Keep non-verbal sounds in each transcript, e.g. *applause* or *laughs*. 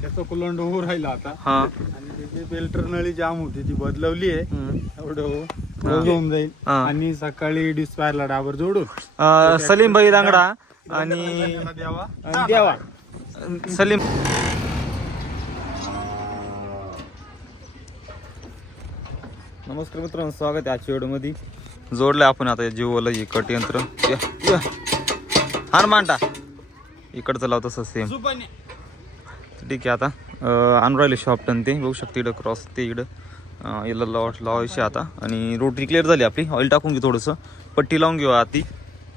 त्याचं कुलंड उभं राहिलं आता. हा. आणि त्याची बेल्टर नळी जाम होती ती बदलवली आहे. हम्म. एवढं हो. रोज होऊन जाईल. हा. आणि सकाळी डिस्पायरला डाबर जोडून. अं, सलीम भाई दांगडा आणि द्यावा. आणि द्यावा. सलीम नमस्कार मित्रांनो स्वागत आहे आजच्या व्हिडिओमध्ये. जोडलं आपण आता जिओला हे कट यंत्र. या, या. हार मांडा. इकडचं लावतो तसं सेम सुपाने. ठीक आहे आता. आणून राहिले शॉप टन ते. बघू शकते इकडं क्रॉस ते इकडं. याला लाव लावायची आता. आणि रोटरी क्लिअर झाली आपली. ऑइल टाकून घेऊ थोडंसं. पट्टी लावून घेऊ आती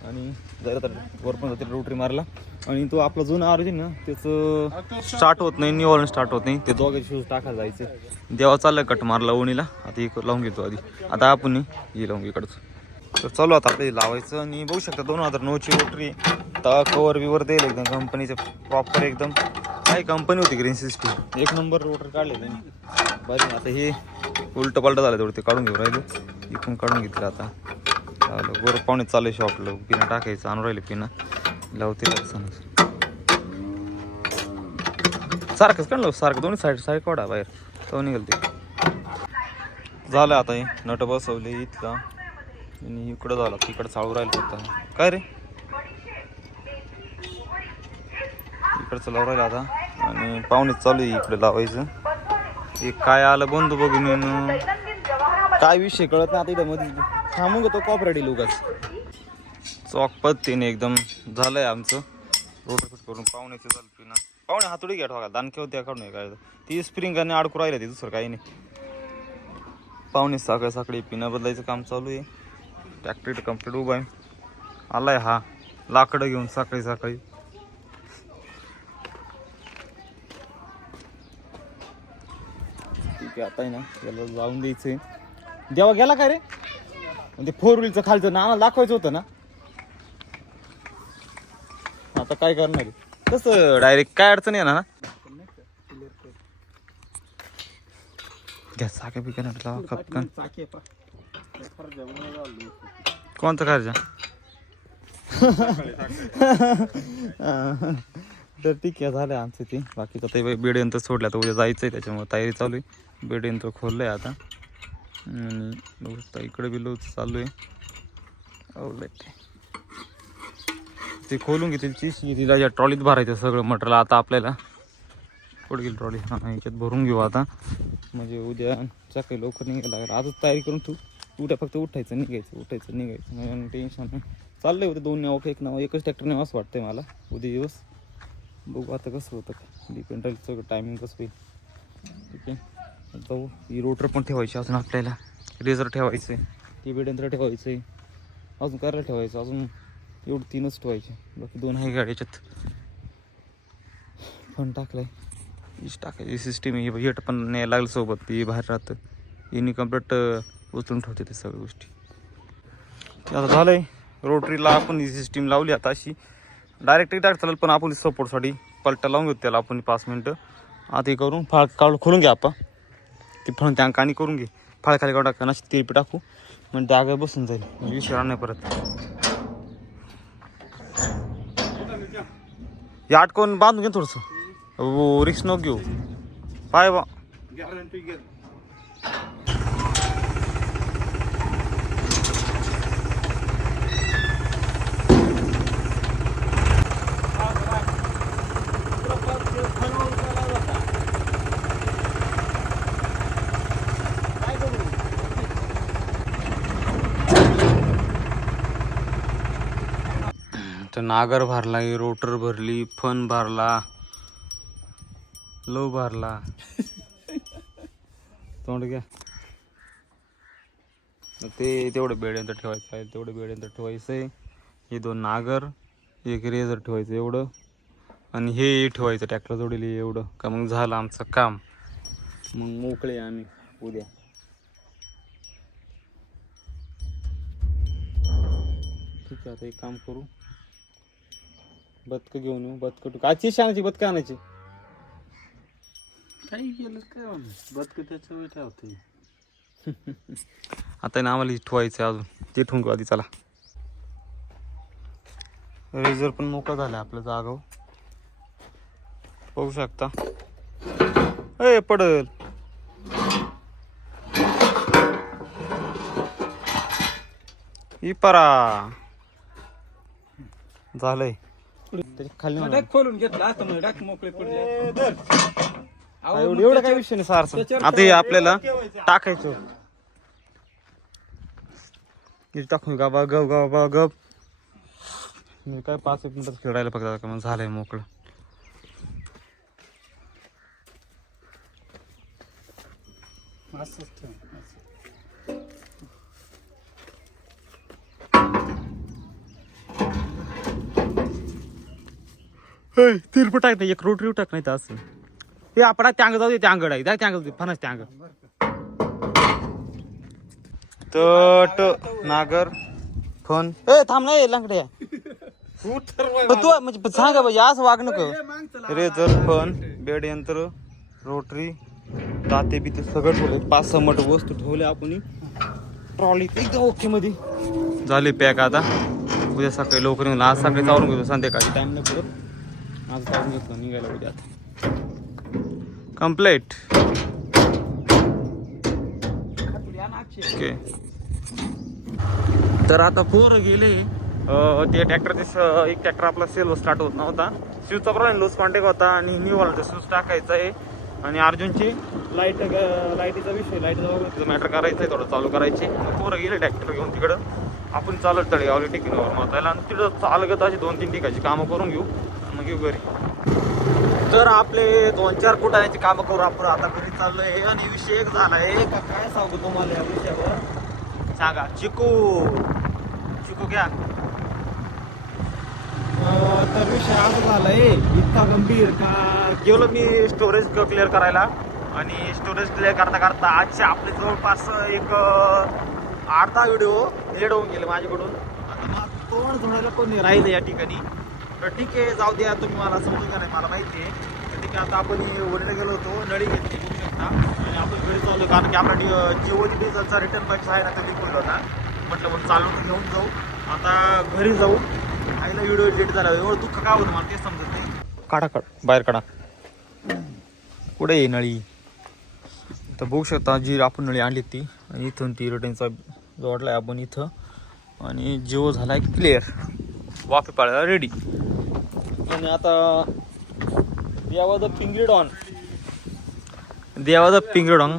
आणि जरा तर वर पण जाते रोटरी मारला आणि तो आपला जुना आर ना त्याचं स्टार्ट होत नाही न्यू स्टार्ट होत नाही. ते दोघे शूज टाकायला जायचं. देवा चाललं कट मारला ओणीला. आता एक लावून घेतो आधी. आता आपण हे लावून इकडचं. तर चालू आता आपलं लावायचं. आणि बघू शकता दोन हजार नऊची रोटरी आता कवर बिवर देईल एकदम. कंपनीचं प्रॉपर एकदम. काही कंपनी होती ग्रीन सिस्टीम एक नंबर रोटर काढले त्यांनी. बरं आता हे उलट पलट झालं तेवढं ते काढून घेऊ राहिलो. इथून काढून घेतलं आता. चालू बरं पाहुणे चालू आहे शॉपला पिना टाकायचं आणून राहिले पिना लावते सारखंच काढलं सारखं. दोन्ही साईड साईड काढा बाहेर. तो निघाल ते. झालं आता हे. नट बसवले इथला. आणि इकडं झालं. तिकडं चालू राहिलं होतं काय रे? इकडचं लावून राहिलं आता. आणि पाहुणे चालू आहे इकडे लावायचं. हे काय आलं बंधू बघून येऊन. काय विषय कळत नाही आता इथं मध्ये थांबून घेतो कॉपरेटिव्ह उगाच. चॉक पद्धतीने एकदम झालंय आमचं. रोटफिट करून पाहुण्याचे झालं पिणं. पाहुणे हातोडी घ्या ठोका दानके होते काढून काय? ती स्प्रिंग आणि अडकू राहिलं ते दुसरं काही नाही. पाहुणे साखळी साखळी पिणं बदलायचं काम चालू आहे. ट्रॅक्टर कंप्लीट उभा आहे. आलाय हा. लाकडं घेऊन सकाळी सकाळी आहे आता आहे ना याला जाऊन द्यायचंय देवा गेला का रे म्हणजे फोर व्हीलचं खालचं नाना दाखवायचं होतं ना आता काय करणार आहे? कसं डायरेक्ट काय अडचण येणार ना घ्या साख्या पिकाने लावा खपकन चाकी आहे पा. ते फार जेवण झालं. कोणतं खर्चा *laughs* तर ठीक आहे झालं आमचं ते. बाकीचं ते बेड यंत्र सोडलं आता उद्या जायचं आहे त्याच्यामुळे तयारी चालू आहे. बेड यंत्र खोललं आहे आता. आणि बघू इकडे बी लोच चालू आहे. आवडलं ते खोलून घेतील चीज तिला या ट्रॉलीत भरायचं सगळं मटेरियल आता आपल्याला. कुठे गेली ट्रॉली? हां याच्यात भरून घेऊ आता. म्हणजे उद्या सकाळी लवकर निघायला लागेल. आजच तयारी करून तू उद्या फक्त उठायचं निघायचं उठायचं निघायचं. म्हणजे टेन्शन नाही चाललंय उद्या दोन नाव एक नाव एकच ट्रॅक्टरने असं वाटतंय मला. उद्या दिवस. बघू आता कसं होतं. डिपेंड राहील सगळं टायमिंग कसं होईल. ठीक आहे. जाऊ ही रोटर पण ठेवायची अजून आपल्याला. रेझर ठेवायचं आहे टी बेडयंत्र ठेवायचं आहे अजून करायला ठेवायचं. अजून एवढं तीनच ठेवायचे. बाकी दोन आहे गाड्याच्यात पण टाकलाय. हीच टाकायची सिस्टीम ही हेट पण न्यायला लागलं सोबत. ती बाहेर राहतं. हिने कंप्लीट उचलून ठेवते ते सगळ्या गोष्टी. आता आता झालंय. रोटरीला आपण ही सिस्टीम लावली आता अशी. डायरेक्ट टाक चालेल पण आपण सपोर्टसाठी पलटा लावून घेऊ त्याला आपण पाच मिनटं. आता हे करून फाळ काढून खोलून घ्या आपण ती फळून त्या अंकाने करून घे. फाळ खाली काढून टाका अशी तिरपी टाकू. म्हणजे त्या आगे बसून जाईल. म्हणजे विषय नाही परत. या अटकवून बांधून घे थोडंसं. हो रिक्स नको घेऊ. पाय बा. नागर भरला रोटर भरली फन भरला लो भरला. तोंड घ्या. ते तेवढं बेड्यांत ठेवायचं आहे तेवढं बेड्यांत ठेवायचं आहे हे दोन नागर एक रेझर ठेवायचं एवढं. आणि हे ठेवायचं ट्रॅक्टर जोडले एवढं. का मग झालं आमचं काम. मग मोकळे आम्ही उद्या. ठीक आहे आता एक काम करू. बदकं घेऊन येऊ बदकं काची आणायची बदकं आणायची. काही केलं काय बदक त्याच्या वेळ ठेवते. *laughs* आता ना आम्हाला ठेवायचं अजून. ते ठेवून घेऊ आधी चला. रेझर पण मोकळा झाला आपलं जागाव बघू शकता. ए पडल. ही परा. झालंय. त्याच्याखाली नाही डाक खोलून घेतला असतं म्हणजे डाक मोकळे पडले. एवढं एवढं काय विषय नाही सारसा. आता हे आपल्याला टाकायचं. हे टाकून गा बा गप गा बा गप. मी काय पाच एक मिनिटात खेळायला फक्त आता मग झालंय मोकळं. असंच ठेव. तिरपट टाक नाही एक रोटरी टाक नाही असं. हे आपण त्याग जाऊ दे त्यागड आहे त्या त्याग फणस त्याग. तट नागर फन ए थांब नाही लंगडे. तू म्हणजे सांगा पाहिजे असं वाग नको. रेझर फन बेड यंत्र रोटरी दाते बिते सगळं ठेवले पाच सहा मट वस्तू ठेवल्या आपण. ट्रॉली एकदम ओके मध्ये. झाले पॅक आता. उद्या सकाळी लवकर येऊन आज सकाळी चावरून घेतो संध्याकाळी. टाइम नाही पडत आज चावरून घेतलं निघायला उद्या कंप्लीट ओके तर आता कोर गेले. ते ट्रॅक्टरचे एक ट्रॅक्टर आपला सेल स्टार्ट होत नव्हता. शिवचा प्रॉब्लेम लूज कॉन्टॅक्ट होता आणि मी मला शूज टाकायचा आहे. आणि अर्जुनची लाइट लाईटीचा विषय लाईटचा मॅटर करायचं आहे थोडं चालू करायचे पोरं गेले ट्रॅक्टर घेऊन तिकडं. आपण चालत तळेगावली टिकीवर मातायला. आणि तिथं चालगत अशी दोन तीन ठिकाणची कामं करून घेऊ. येऊ घरी. तर आपले दोन चार कुटाण्याची कामं करू आपण. आता घरी चाललोय आणि विषय एक झालाय का काय सांगू तुम्हाला या विषयावर? सांगा. चिकू. चिकू घ्या. तर विषय असा झालाय इतका गंभीर का? गेलो मी स्टोरेज क्लिअर करायला. आणि स्टोरेज क्लिअर करता करता आजचे आपले जवळपास एक अं, अर्धा व्हिडिओ डिलीट होऊन गेले माझ्याकडून. आता मग तोंड धुण्याला कोणी राहिलं या ठिकाणी? तर ठीक आहे जाऊ द्या तुम्ही मला समजून घ्या नाही मला माहिती आहे. तर ठीक आहे आता आपण वडीला गेलो होतो नळी घेतली बघू शकता. आणि आपण घरी चाललो कारण की आपला डि जिओ डिझेलचा रिटर्न बॅच आहे ना तो लिक्विड होता म्हटलं मग चालून घेऊन जाऊ. आता घरी जाऊ. आईला व्हिडिओ एडिट झाला. एवढं दुःख का होतं मला ते समजत नाही. काढा काढ. बाहेर काढा. कुठे आहे नळी? तर बघू शकता जी आपण नळी आणली ती आणि इथून ती रिटर्नचा जोडला आहे आपण इथं. आणि जिओ झाला आहे क्लिअर वाफे पाळायला रेडी आणि आता द्यावा द पिंगरीड ऑन द्यावा द पिंगरीड ऑन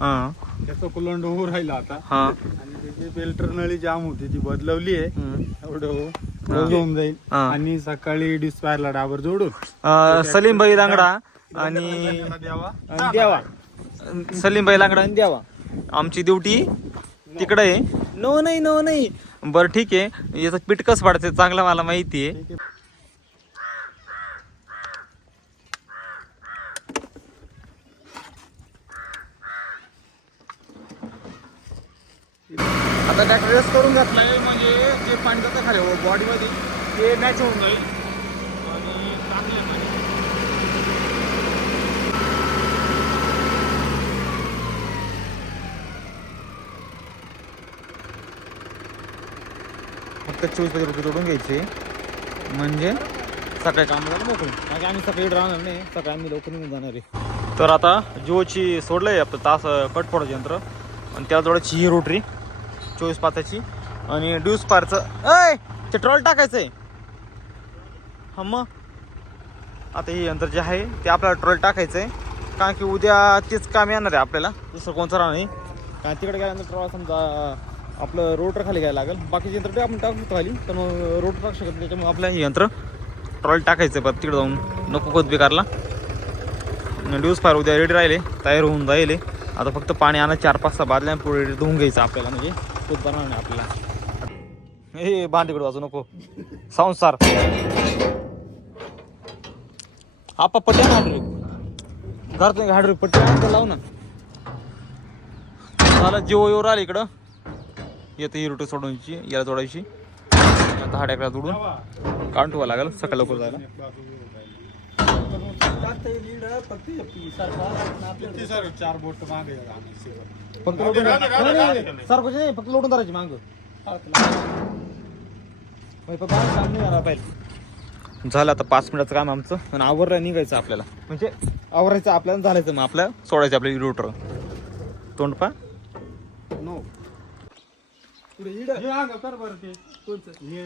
हां. त्याचं कुलंड होऊ राहिला आता. हां. आणि त्याची बेल्टर नळी जाम होती ती बदलवली आहे. एवढं हो. रोज होऊन जाईल. आणि सकाळी डिस्पायरला डाबर जोडून. सलीम भाई लांगडा आणि सलीम भाई लांगडा. आणि द्यावा आमची ड्युटी तिकडे आहे. नो नाही नो नाही. बरं ठीक आहे. याचं पिटकस पाडते चांगलं मला माहिती आहे. आता ट्रॅक्टर रेस करून घातलाय म्हणजे जे पाणी जातं खाली बॉडीमध्ये ते मॅच होऊन जाईल. फक्त चोवीस पाच रुपये जोडून घ्यायचे. म्हणजे सकाळी कामाला मोकळे. कारण आम्ही सकाळी राहणार नाही सकाळी आम्ही लवकर निघून जाणार आहे. तर आता जिओची सोडलंय आपलं तास कट फोडायचं यंत्र. आणि त्या जोडाची ही रोटरी चोवीस पाताची आणि ड्यूस पारचं अय ते ट्रॉल टाकायचं आहे हा मग आता हे यंत्र जे आहे ते आपल्याला ट्रॉल टाकायचं आहे कारण की उद्या तेच काम येणार आहे आपल्याला. दुसरं कोणतं राहणार नाही. कारण तिकडे गेल्यानंतर ट्रॉल समजा आपलं रोटर खाली घ्यायला लागेल. बाकीचे यंत्र ते आपण टाकू शकतो खाली. पण रोटर टाकू शकत त्याच्यामुळे आपलं हे यंत्र ट्रॉल टाकायचं आहे परत तिकडे जाऊन. नको खोत बेकारला. ड्यूस फार उद्या रेडी राहिले तयार होऊन जाईल आता फक्त पाणी आणा चार पाच सहा बादल्या पुढे धुवून घ्यायचं आपल्याला म्हणजे खूप बनणार नाही आपल्याला. हे भांडीकडे वाजू नको. संसार. आपा पट्ट्या हाड्रिक घरात हाड्रिक पट्ट्या आणून लावू ना. मला जिओ येऊ राहिलं इकडं. येतं ही रोटी सोडवायची याला जोडायची. आता हाड्याकडे जोडून काढून ठेवा लागेल सकाळी लवकर जायला. सर चार बोट मागे फक्त लोटून सारखं नाही फक्त लोटून धरायची मांग फक्त काम पाहिजे झालं आता पाच मिनिटाचं काम आमचं आणि आवरला निघायचं आपल्याला. म्हणजे आवरायचं आपल्याला झालायचं मग आपल्याला सोडायचं आपल्या रोटर तोंड नो हे अंग कर बरं ते. कोणचं? हे.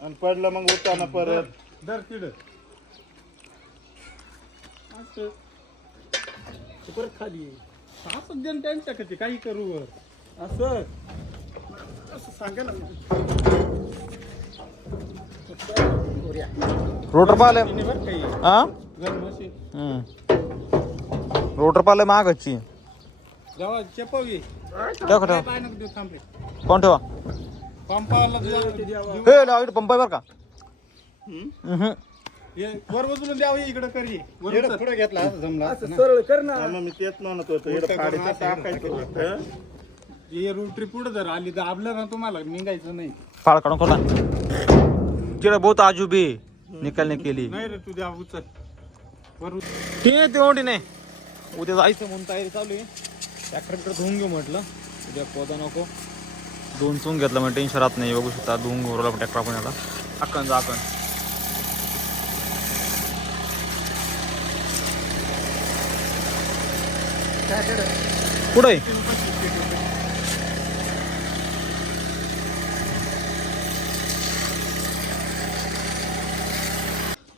आणि पडलं मग उठताना परत. दर तिड. असं. ते परत खाली असं देण त्यांच्या कधी काही करू वर. असं. असं सांगा ना. रोटर तिने बरं काही हा? रोटर पाहिलं मागची. जेव्हा चेपवी ठेवा ठेवा पाय नको देऊ थांबले कोण ठेवा? पंपाला हे पंप आहे बरं का. वर द्यावं इकडे करी. पुढे घेतला जमला. सरळ कर ना. मी तेच म्हणत होतो हे रोटरी पुढे जर आली तर आपलं ना तुम्हाला निघायचं नाही. फाळ काढून खोला. तिकडे बहुत आजूबे निकालने केली. नाही रे तू द्या उचल. वर उचल. ठीक आहे नाही. उद्या जायचं म्हणून तयारी चालू आहे. ट्रॅक्टरकडे धुवून घेऊ म्हटलं. उद्या पोदा नको. दोन चून घेतलं म्हणजे टेन्शन राहत नाही बघू शकता. धुवून घेऊ ट्रॅक्टर आपण आता. अक्कन जा अक्कन कुठे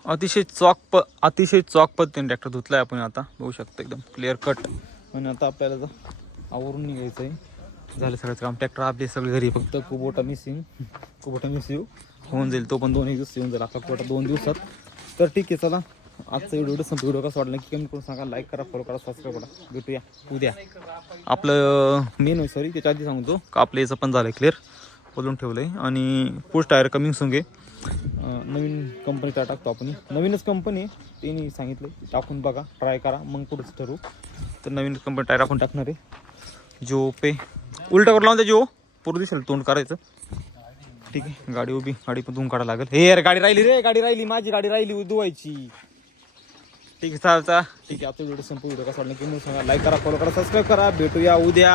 अतिशय चॉक प अतिशय चॉक पद्धतीने ट्रॅक्टर धुतलाय आपण आता. बघू शकतो एकदम क्लिअर कट आणि आता आपल्याला आवरून निघायचं आहे झालं सगळं काम. ट्रॅक्टर आपले सगळे घरी फक्त. कुबोटा मिसिंग कुबोटा मिस येऊ. होऊन जाईल. तो पण दोन एक दिवस येऊन जाईल. आपला कुबोटा दोन दिवसात. तर ठीक आहे चला. आजचा व्हिडिओ संप व्हिडिओ कसा वाटला की कमी करून सांगा. लाईक करा फॉलो करा सबस्क्राईब करा. भेटूया उद्या. आपलं मेन आहे सॉरी त्याच्या आधी सांगतो. का आपलं याचं पण झालं क्लिअर बोलून ठेवलं आहे आणि पुश टायर कमिंग सोंगे नवीन कंपनी टायर टाकतो आपण. नवीनच कंपनी आहे. त्यांनी सांगितलं टाकून बघा. ट्राय करा. मग पुढेच ठरवू. तर नवीन कंपनी टायर आपण टाकणार आहे. जो पे. उलटा कर लावून त्या जो पूर्ण दिसेल तोंड करायचं ठीक आहे गाडी उभी गाडी पण धुवून काढा लागेल. हे यार गाडी राहिली रे गाडी राहिली माझी गाडी राहिली धुवायची ठीक आहे चालता. ठीक आहे आपला व्हिडिओ संपू व्हिडिओ कसा वाटला की सांगा. लाईक करा फॉलो करा सबस्क्राईब करा. भेटूया उद्या.